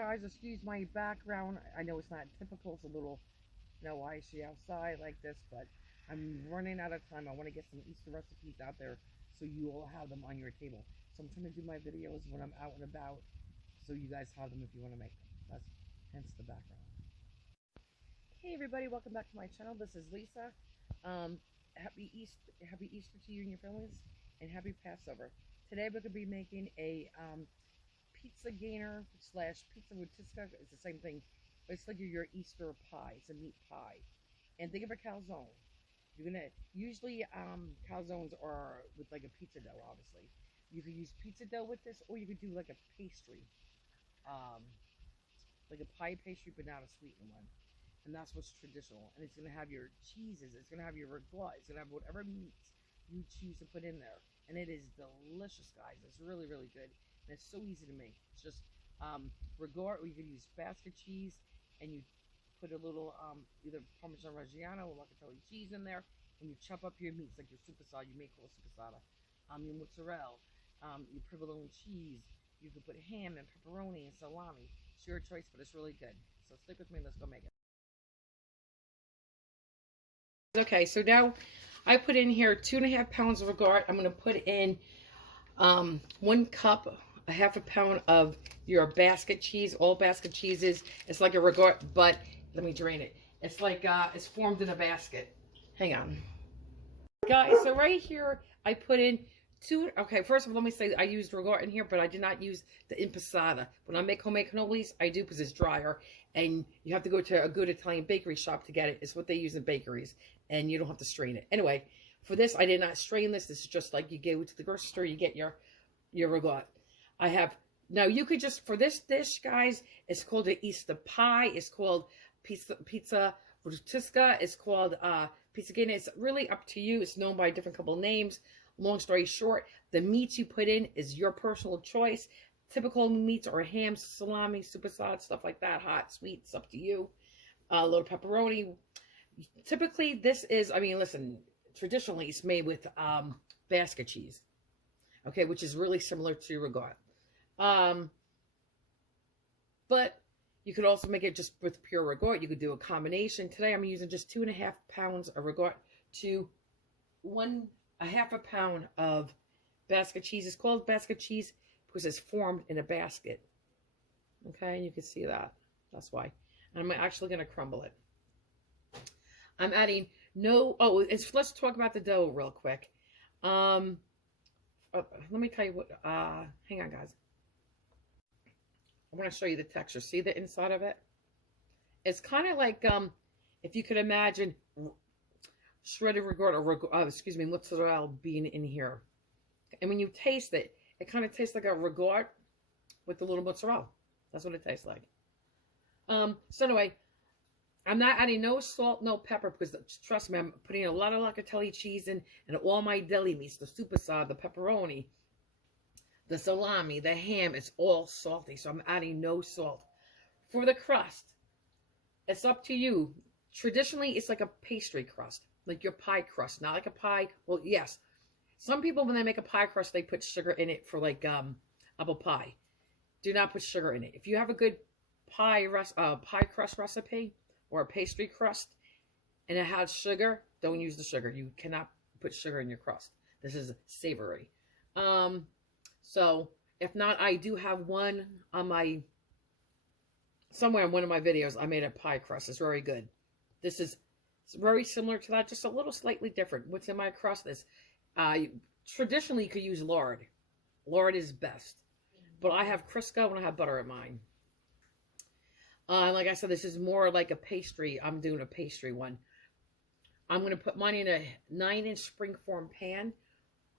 guys, excuse my background. I know it's not typical. It's a little, icy outside like this, but I'm running out of time. I want to get some Easter recipes out there so you all have them on your table. So I'm trying to do my videos when I'm out and about so you guys have them if you want to make them. That's hence the background. Hey everybody, welcome back to my channel. This is Lisa. Happy Easter to you and your families, and happy Passover. Today we're going to be making a Pizzagaina slash pizza Rustica. It's the same thing, but it's like your Easter pie. It's a meat pie. And think of a calzone. You're gonna usually calzones are with like a pizza dough. Obviously, you could use pizza dough with this, or you could do like a pastry, like a pie pastry, but not a sweetened one. And that's what's traditional. And it's gonna have your cheeses. It's gonna have your ragout. It's gonna have whatever meats you choose to put in there. And it is delicious, guys. It's really, really good. And it's so easy to make. It's just ragout, or you could use basket cheese, and you put a little either Parmesan Reggiano or Locatelli cheese in there, and you chop up your meats like your supersada. You may call it supersada. Your mozzarella, your provolone cheese. You could put ham and pepperoni and salami. It's your choice, but it's really good. So stick with me. Let's go make it. Okay, so now I put in here 2.5 pounds of ragout. I'm going to put in 1 cup, a half a pound of your basket cheese. All basket cheeses, it's like a ragout, but let me drain it. It's like it's formed in a basket. Hang on, guys. So right here, I put in 2. Okay, first of all, let me say I used ragout in here, but I did not use the impasata. When I make homemade cannolis, I do because it's drier, and you have to go to a good Italian bakery shop to get it. It's what they use in bakeries, and you don't have to strain it. Anyway, for this, I did not strain this. This is just like you go to the grocery store, you get your ragout. I have, now you could just, for this dish, guys, it's called an Easter pie. It's called pizza Rustica. It's called Pizzagaina. It's really up to you. It's known by a different couple of names. Long story short, the meats you put in is your personal choice. Typical meats are ham, salami, supersada, stuff like that. Hot, sweet, it's up to you. A little pepperoni. Typically, this is, I mean, listen, traditionally, it's made with basket cheese. Okay, which is really similar to ragout. But you could also make it just with pure ragout. You could do a combination. Today, I'm using just 2.5 pounds of ragout to a half a pound of basket cheese. It's called basket cheese because it's formed in a basket. Okay, and you can see that. That's why. And I'm actually going to crumble it. I'm adding let's talk about the dough real quick. Let me tell you what, hang on, guys. I want to show you the texture. See the inside of it? It's kind of like, if you could imagine shredded ragout or mozzarella being in here. And when you taste it, it kind of tastes like a ragout with a little mozzarella. That's what it tastes like. So anyway, I'm not adding no salt, no pepper, because trust me, I'm putting a lot of Locatelli cheese in, and all my deli meats, the supersada, the pepperoni, the salami, the ham, it's all salty, so I'm adding no salt. For the crust, it's up to you. Traditionally, it's like a pastry crust, like your pie crust, not like a pie. Well, yes, some people, when they make a pie crust, they put sugar in it for like apple pie. Do not put sugar in it. If you have a good pie crust recipe, or a pastry crust, and it has sugar, don't use the sugar. You cannot put sugar in your crust. This is savory. So, if not, I do have one on somewhere in one of my videos, I made a pie crust. It's very good. This is very similar to that, just a little slightly different. What's in my crust is, traditionally, you could use lard. Lard is best. But I have Crisco and I have butter in mine. Like I said, this is more like a pastry. I'm doing a pastry one. I'm going to put mine in a 9-inch springform pan.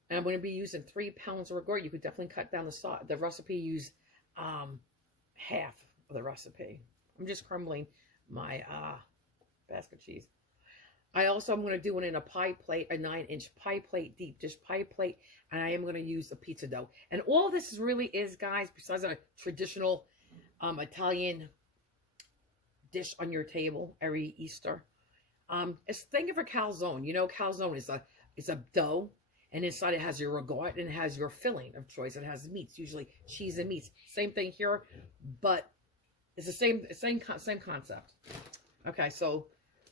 And I'm going to be using 3 pounds of ragout. You could definitely cut down the recipe, use half of the recipe. I'm just crumbling my basket cheese. I'm going to do one in a pie plate, a 9-inch pie plate, deep dish pie plate. And I am going to use a pizza dough. And all this really is, guys, besides a traditional Italian dish on your table every Easter, think of a calzone. You know, calzone is a dough, and inside it has your ragout, and it has your filling of choice. It has meats, usually cheese and meats. Same thing here, but It's the same concept. Okay, so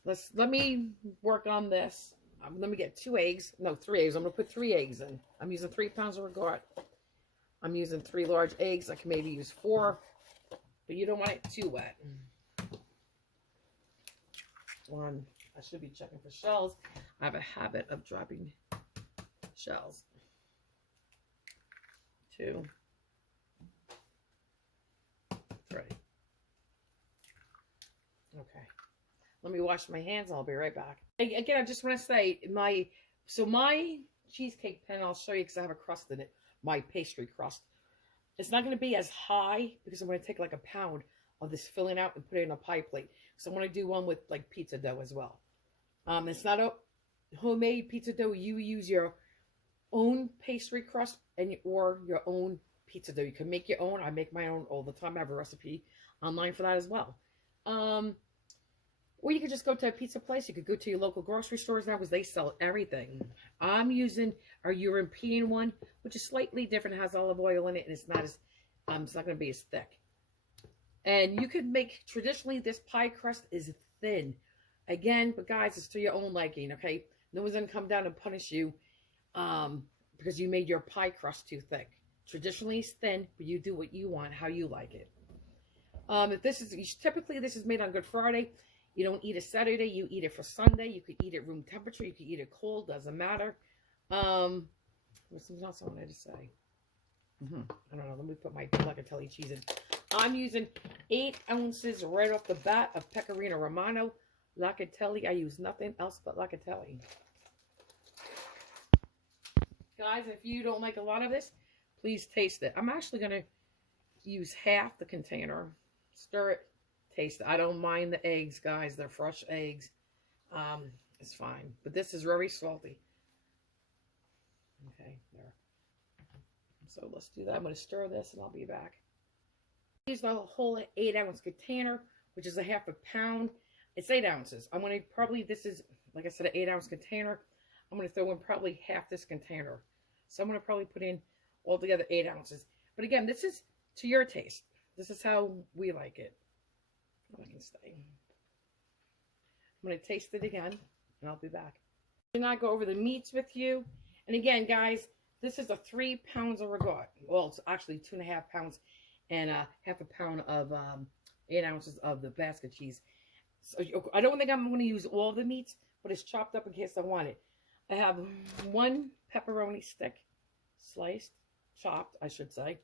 let me work on this. Let me get 2 eggs. No, 3 eggs. I'm gonna put 3 eggs in. I'm using 3 pounds of regard. I'm using 3 large eggs. I can maybe use 4, but you don't want it too wet. 1. I should be checking for shells. I have a habit of dropping shells. 2, 3. Okay. Let me wash my hands and I'll be right back. Again, I just want to say my cheesecake pan, I'll show you because I have a crust in it, my pastry crust. It's not going to be as high because I'm going to take like a pound of this filling out and put it in a pie plate. So I'm going to do one with like pizza dough as well. It's not a homemade pizza dough. You use your own pastry crust or your own pizza dough. You can make your own. I make my own all the time. I have a recipe online for that as well. Or you could just go to a pizza place. You could go to your local grocery stores now because they sell everything. I'm using a European one, which is slightly different. It has olive oil in it, and it's not going to be as thick. And you could make, traditionally, this pie crust is thin. Again, but guys, it's to your own liking, okay? No one's going to come down and punish you because you made your pie crust too thick. Traditionally, it's thin, but you do what you want, how you like it. Typically, this is made on Good Friday. You don't eat it Saturday, you eat it for Sunday. You could eat it room temperature, you could eat it cold, doesn't matter. What's something else I wanted to say? I don't know, let me put my locatelli cheese in. I'm using 8 ounces right off the bat of Pecorino Romano. Locatelli, I use nothing else but locatelli. Guys, if you don't like a lot of this, please taste it. I'm actually going to use half the container. Stir it. Taste it. I don't mind the eggs, guys. They're fresh eggs. It's fine. But this is very salty. Okay, there. So let's do that. I'm going to stir this and I'll be back. Use the whole 8-ounce container, which is a half a pound. It's 8 ounces. I'm going to probably, this is, like I said, an 8-ounce container. I'm going to throw in probably half this container. So I'm going to probably put in altogether 8 ounces. But again, this is to your taste. This is how we like it. I can stay. I'm going to taste it again, and I'll be back. I'm going to go over the meats with you. And again, guys, this is a 3 pounds of regard. Well, it's actually 2.5 pounds and half a pound of 8 ounces of the basket cheese. So I don't think I'm going to use all the meats, but it's chopped up in case I want it. I have 1 pepperoni stick, sliced, chopped, I should say.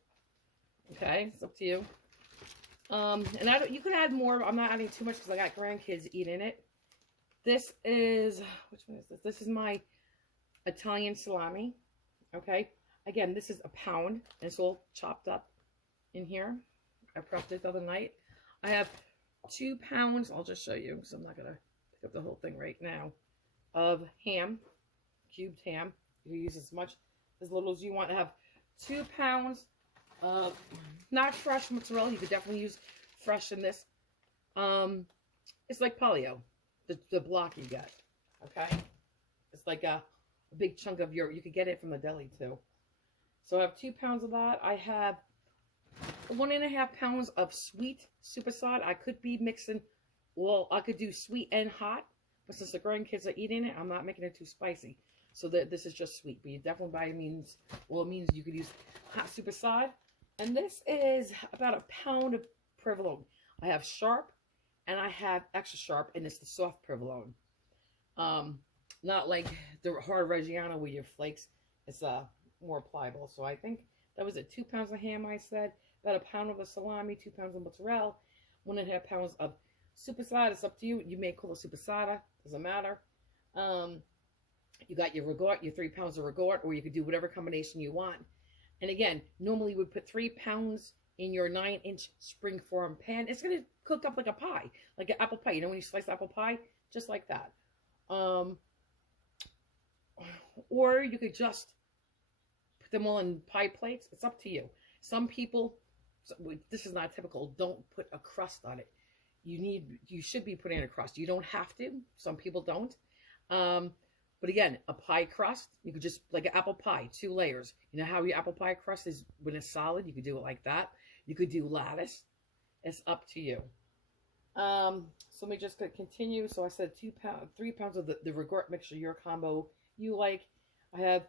Okay, it's up to you. And you could add more. I'm not adding too much because I got grandkids eating it. This is, which one is this? This is my Italian salami. Okay. Again, this is a pound. And it's all chopped up in here. I prepped it the other night. I have 2 pounds. I'll just show you because I'm not going to pick up the whole thing right now. Of ham. Cubed ham. You can use as much, as little as you want. I have 2 pounds. Not fresh mozzarella. You could definitely use fresh in this. It's like polio, the block you get. Okay, it's like a big chunk of you could get it from the deli too. So I have 2 pounds of that. I have 1.5 pounds of sweet supersod. I could be mixing. Well, I could do sweet and hot, but since the grandkids are eating it, I'm not making it too spicy. So this is just sweet. But you definitely by means, well, it means you could use hot supersod. And this is about a pound of provolone. I have sharp and I have extra sharp, and it's the soft provolone. Not like the hard Reggiano with your flakes. It's more pliable. So I think that was it. 2 pounds of ham, I said. About a pound of the salami, 2 pounds of mozzarella, 1.5 pounds of supersada. It's up to you. You may call it supersada. Doesn't matter. You got your regard, your 3 pounds of regard, or you could do whatever combination you want. And again, normally you would put 3 pounds in your 9-inch springform pan. It's going to cook up like a pie, like an apple pie. You know when you slice apple pie? Just like that. Or you could just put them all in pie plates. It's up to you. Some people, this is not typical, don't put a crust on it. You should be putting a crust. You don't have to. Some people don't. But again, a pie crust, you could just, like an apple pie, 2 layers. You know how your apple pie crust is when it's solid? You could do it like that. You could do lattice. It's up to you. So let me just continue. So I said 3 pounds of the regret mixture, your combo you like. I have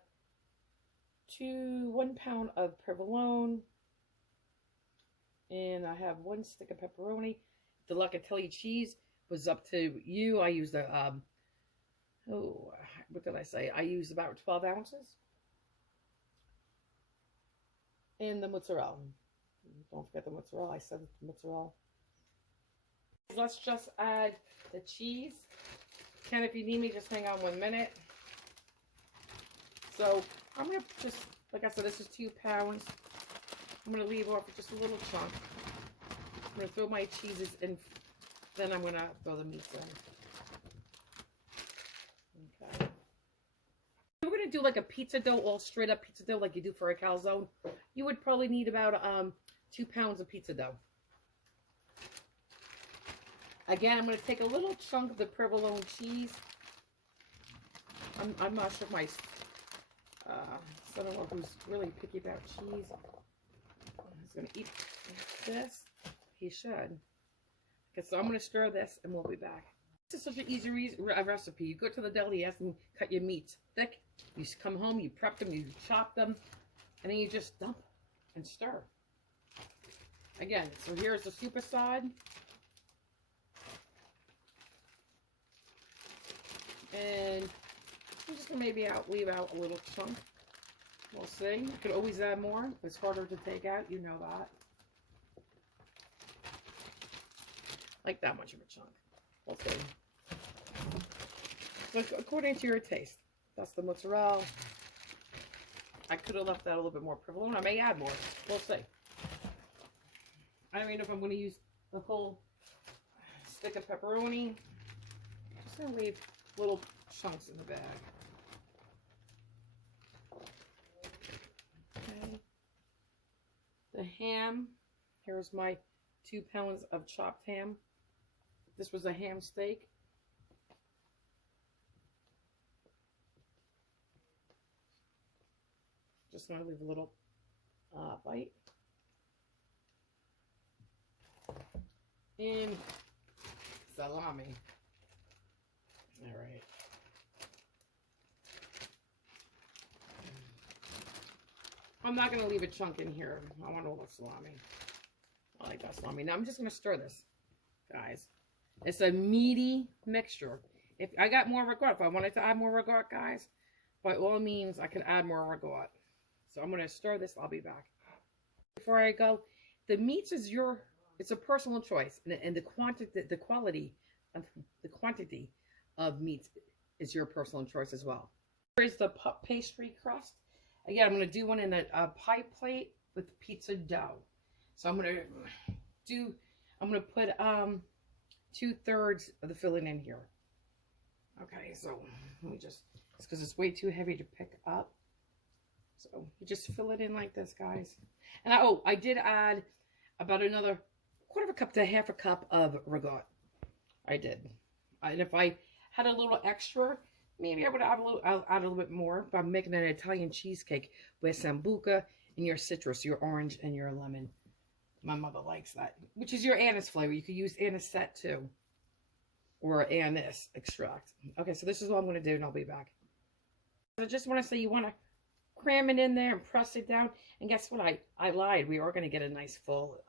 1 pound of provolone, and I have 1 stick of pepperoni. The locatelli cheese was up to you. I used what did I say? I used about 12 ounces. And the mozzarella. Don't forget the mozzarella. I said the mozzarella. Let's just add the cheese. Ken, if you need me, just hang on 1 minute. So I'm going to just, like I said, this is 2 pounds. I'm going to leave off just a little chunk. I'm going to throw my cheeses in. Then I'm going to throw the meats in. Okay. We're going to do like a pizza dough, all straight up pizza dough like you do for a calzone. You would probably need about 2 pounds of pizza dough. Again, I'm going to take a little chunk of the provolone cheese. I'm not sure if my son-in-law, who's really picky about cheese, is going to eat this. He should. Okay, so I'm going to stir this, and we'll be back. This is such an easy recipe. You go to the deli, you ask them, cut your meats thick. You come home, you prep them, you chop them, and then you just dump and stir. Again, so here's the super side. And I'm just going to maybe leave out a little chunk. We'll see. You could always add more. It's harder to take out. You know that. Like that much of a chunk. We'll see. So according to your taste. That's the mozzarella. I could have left out a little bit more provolone. I may add more. We'll see. I don't even know if I'm going to use the whole stick of pepperoni. I'm just going to leave little chunks in the bag. Okay. The ham. Here's my 2 pounds of chopped ham. This was a ham steak. Just going to leave a little bite. And salami. All right. I'm not going to leave a chunk in here. I want all the salami. I like that salami. Now I'm just going to stir this, guys. It's a meaty mixture. If I got more regret, if I wanted to add more regret, guys, by all means, I could add more regret. So I'm going to stir this. I'll be back. Before I go, the meats is it's a personal choice, and the quality of meats is your personal choice as well. Here is the pastry crust. Again, I'm going to do one in a pie plate with pizza dough. So I'm going to put 2/3 of the filling in here. Okay, so let me just, it's because it's way too heavy to pick up. So you just fill it in like this, guys. And I did add about another 1/4 cup to 1/2 cup of ragout. I did. And if I had a little extra, maybe I would add a little bit more. But I'm making an Italian cheesecake with sambuca and your citrus, your orange and your lemon. My mother likes that, which is your anise flavor. You could use anisette too, or anise extract. Okay, so this is what I'm going to do, and I'll be back. I just want to say you want to cram it in there and press it down. And guess what? I lied. We are going to get a nice full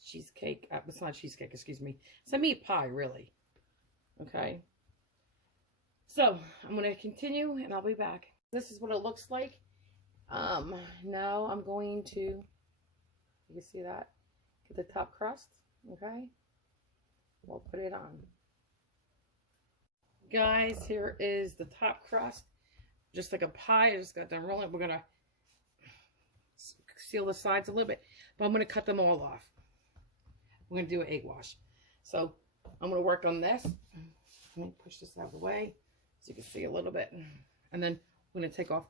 cheesecake. It's not cheesecake, excuse me. It's a meat pie, really. Okay. So I'm going to continue, and I'll be back. This is what it looks like. Now I'm going to, you can see that, get the top crust. Okay. We'll put it on. Guys, here is the top crust. Just like a pie. I just got done rolling. We're going to seal the sides a little bit, but I'm going to cut them all off. We're going to do an egg wash. So I'm going to work on this. Let me push this out of the way so you can see a little bit. And then I'm going to take off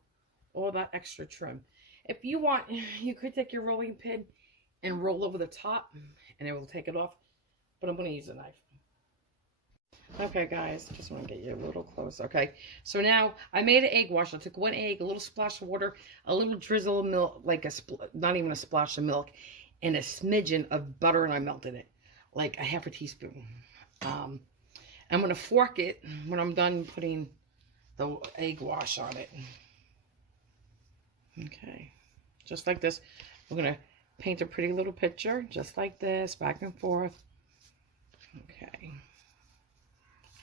all that extra trim. If you want, you could take your rolling pin and roll over the top and it will take it off. But I'm going to use a knife. Okay, guys, just want to get you a little close. Okay, so now I made an egg wash. I took 1 egg, a little splash of water, a little drizzle of milk, like not even a splash of milk, and a smidgen of butter, and I melted it, like a half a teaspoon. I'm going to fork it when I'm done putting the egg wash on it. Okay, just like this. We're going to paint a pretty little picture, just like this, back and forth. Okay.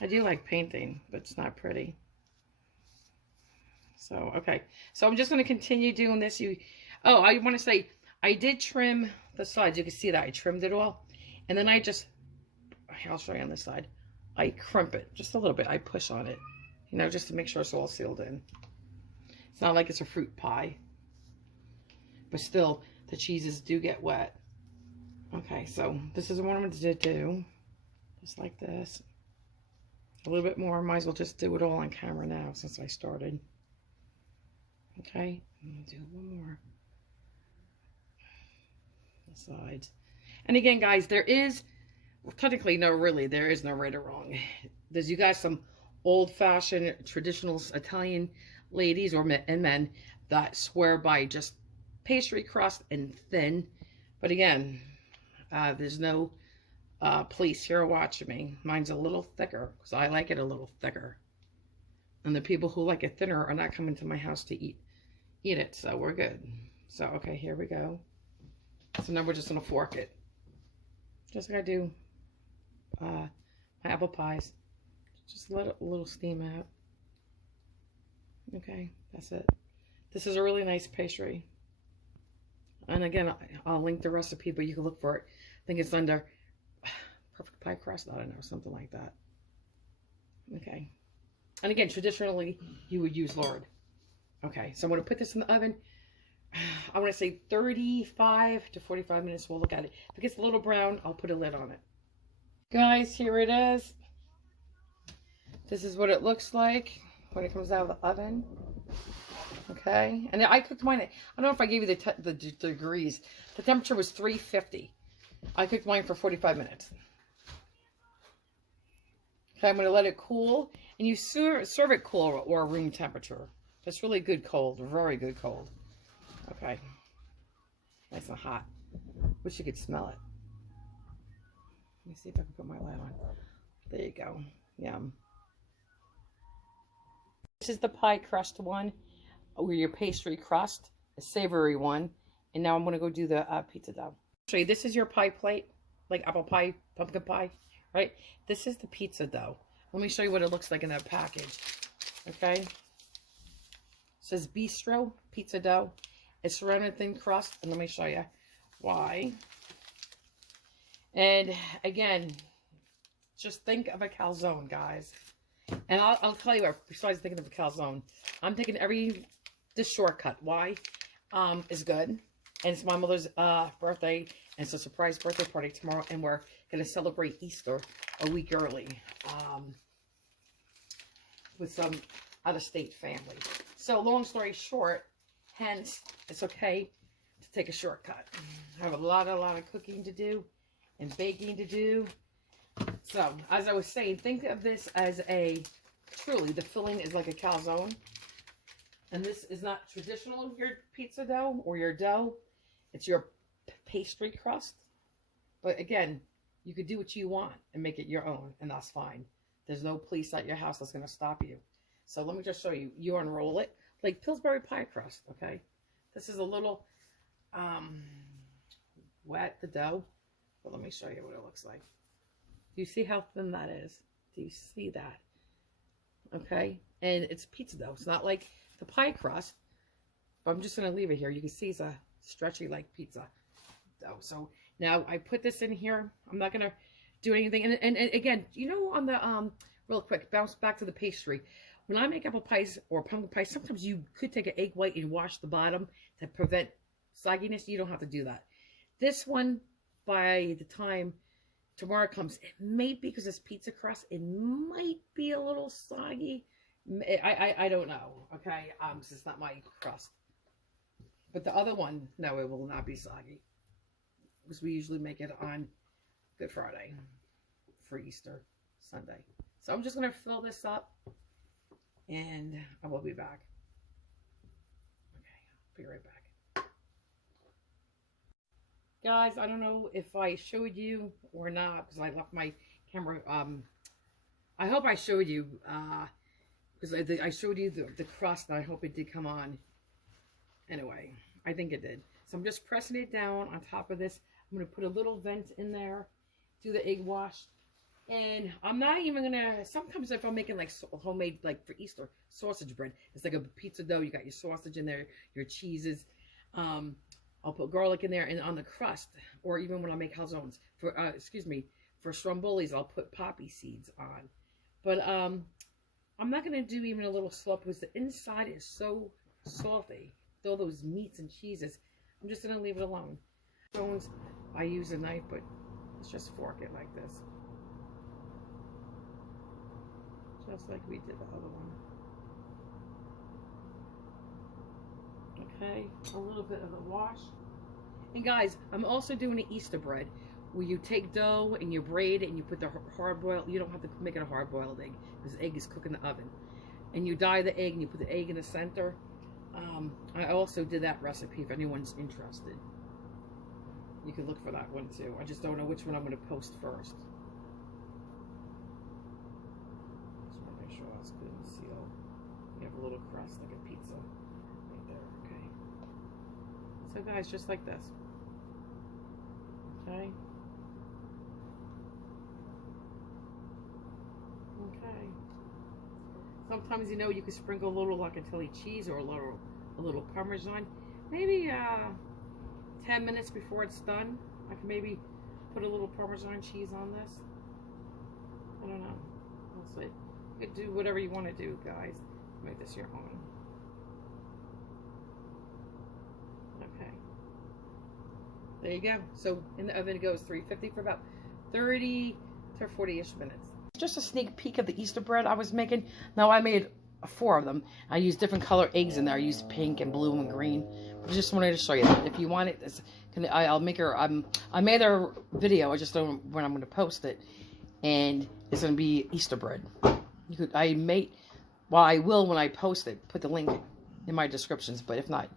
I do like painting, but it's not pretty. So, okay. So I'm just going to continue doing this. Oh, I want to say, I did trim the sides. You can see that I trimmed it all. And then I'll show you on this side. I crimp it just a little bit. I push on it, you know, just to make sure it's all sealed in. It's not like it's a fruit pie, but still the cheeses do get wet. Okay, so this is what I'm going to do. Just like this. A little bit more. Might as well just do it all on camera now since I started. Okay, I'm going to do one more. The sides. And again, guys, there is, well, technically, no, really, there is no right or wrong. There's, you guys, some old-fashioned, traditional Italian ladies and men that swear by just pastry crust and thin. But again, there's no police here watching me. Mine's a little thicker because I like it a little thicker. And the people who like it thinner are not coming to my house to eat it. So we're good. So, okay, here we go. So now we're just going to fork it. Just like I do my apple pies. Just let it a little steam out. Okay, that's it. This is a really nice pastry. And again, I'll link the recipe, but you can look for it. I think it's under perfect pie crust. I don't know, something like that. Okay. And again, traditionally, you would use lard. Okay, so I'm going to put this in the oven. I want to say 35 to 45 minutes. We'll look at it. If it gets a little brown, I'll put a lid on it. Guys, here it is. This is what it looks like when it comes out of the oven. Okay, and I cooked mine. I don't know if I gave you the degrees. The temperature was 350. I cooked mine for 45 minutes. Okay, I'm going to let it cool. And you serve it cool or room temperature. It's really good cold. Very good cold. Okay. Nice and hot. Wish you could smell it. Let me see if I can put my light on. There you go. Yum. This is the pie crust one, or your pastry crust, a savory one. And now I'm going to go do the pizza dough. Show you. This is your pie plate, like apple pie, pumpkin pie, right? This is the pizza dough. Let me show you what it looks like in that package. Okay. It says Bistro pizza dough. It's surrounded in thin crust, and let me show you why. And again, just think of a calzone, guys. And I'll tell you what, besides thinking of a calzone, I'm taking this shortcut. Why? It's good. And it's my mother's birthday, and it's a surprise birthday party tomorrow, and we're going to celebrate Easter a week early with some out-of-state family. So long story short, hence, it's okay to take a shortcut. I have a lot of cooking to do and baking to do. So, as I was saying, think of this as truly, the filling is like a calzone. And this is not traditional, your pizza dough or your dough. It's your pastry crust. But again, you could do what you want and make it your own, and that's fine. There's no police at your house that's going to stop you. So let me just show you. You unroll it like Pillsbury pie crust, okay? This is a little wet, the dough. But let me show you what it looks like. Do you see how thin that is? Do you see that? Okay? And it's pizza dough. It's not like the pie crust. But I'm just going to leave it here. You can see it's a stretchy like pizza dough. So now I put this in here. I'm not going to do anything. And again, you know, on the, real quick, bounce back to the pastry. When I make apple pies or pumpkin pies, sometimes you could take an egg white and wash the bottom to prevent sogginess. You don't have to do that. This one, by the time tomorrow comes, it may be because it's pizza crust. It might be a little soggy. I don't know. Okay, so it's not my crust. But the other one, no, it will not be soggy because we usually make it on Good Friday for Easter Sunday. So I'm just gonna fill this up, and I will be back. Okay, I'll be right back. Guys, I don't know if I showed you or not because I left my camera. I hope I showed you because I showed you the crust, and I hope it did come on. Anyway, I think it did. So I'm just pressing it down on top of this. I'm going to put a little vent in there, do the egg wash. And I'm not even going to, sometimes if I'm making like homemade, like for Easter, sausage bread, it's like a pizza dough. You got your sausage in there, your cheeses. I'll put garlic in there and on the crust, or even when I make calzones, for, for strombolis, I'll put poppy seeds on. But I'm not going to do even a little salt because the inside is so salty. All those meats and cheeses. I'm just going to leave it alone. Stones, I use a knife, but let's just fork it like this. Just like we did the other one. Okay, a little bit of the wash. And guys, I'm also doing an Easter bread where you take dough and you braid it and you put the hard boiled, you don't have to make it a hard boiled egg because the egg is cooked in the oven. And you dye the egg and you put the egg in the center. I also did that recipe if anyone's interested. You can look for that one too. I just don't know which one I'm going to post first. Just want to make sure that's good and sealed. You have a little crust like a pizza right there. Okay. So guys, just like this. Okay. Okay. Sometimes, you know, you can sprinkle a little locatelli cheese or a little Parmesan. Maybe 10 minutes before it's done, I can maybe put a little Parmesan cheese on this. I don't know. We'll see. You can do whatever you want to do, guys. Make this your own. Okay. There you go. So in the oven it goes 350 for about 30 to 40-ish minutes. Just a sneak peek of the Easter bread I was making. Now I made 4 of them. I used different color eggs in there. I used pink and blue and green. I just wanted to show you that. If you want it, I'll make her. I made a video. I just don't know when I'm going to post it, and it's going to be Easter bread. You could. I will when I post it. Put the link in my descriptions. But if not,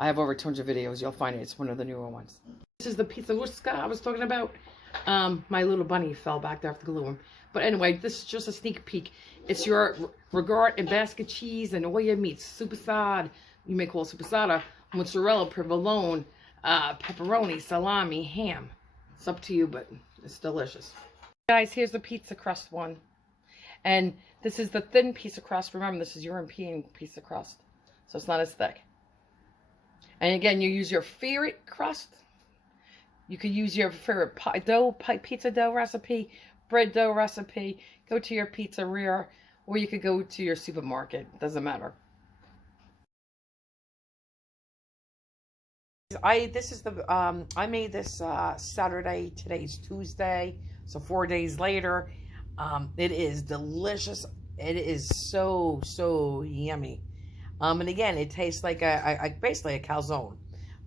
I have over 200 videos. You'll find it. It's one of the newer ones. This is the pizza Rustica I was talking about. My little bunny fell back there after the glue him. But anyway, this is just a sneak peek. It's your regard and basket cheese and all your meats. Supersad, you may call it supersada, mozzarella, provolone, pepperoni, salami, ham. It's up to you, but it's delicious. Guys, here's the pizza crust one. And this is the thin piece of crust. Remember, this is European piece of crust. So it's not as thick. And again, you use your favorite crust. You could use your favorite pizza dough recipe, bread dough recipe. Go to your pizzeria, or you could go to your supermarket. Doesn't matter. I made this Saturday. Today's Tuesday, so 4 days later. It is delicious. It is so yummy. And again, it tastes like basically a calzone.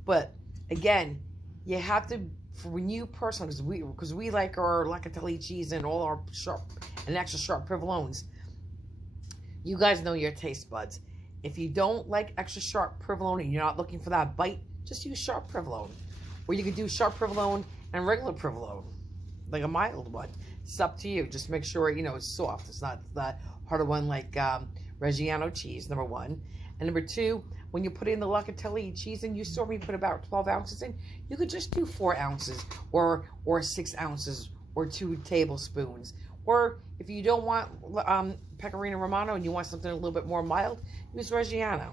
But again, you have to, for you personally, because we like our locatelli cheese and all our sharp and extra sharp provolones. You guys know your taste buds. If you don't like extra sharp provolone and you're not looking for that bite, just use sharp provolone. Or you could do sharp provolone and regular provolone, like a mild one. It's up to you. Just make sure, you know, it's soft. It's not that harder one like Reggiano cheese, number 1. And number 2, when you put in the locatelli cheese in, you saw me put about 12 ounces in. You could just do 4 ounces or 6 ounces or 2 tablespoons. Or if you don't want Pecorino Romano and you want something a little bit more mild, use Reggiano.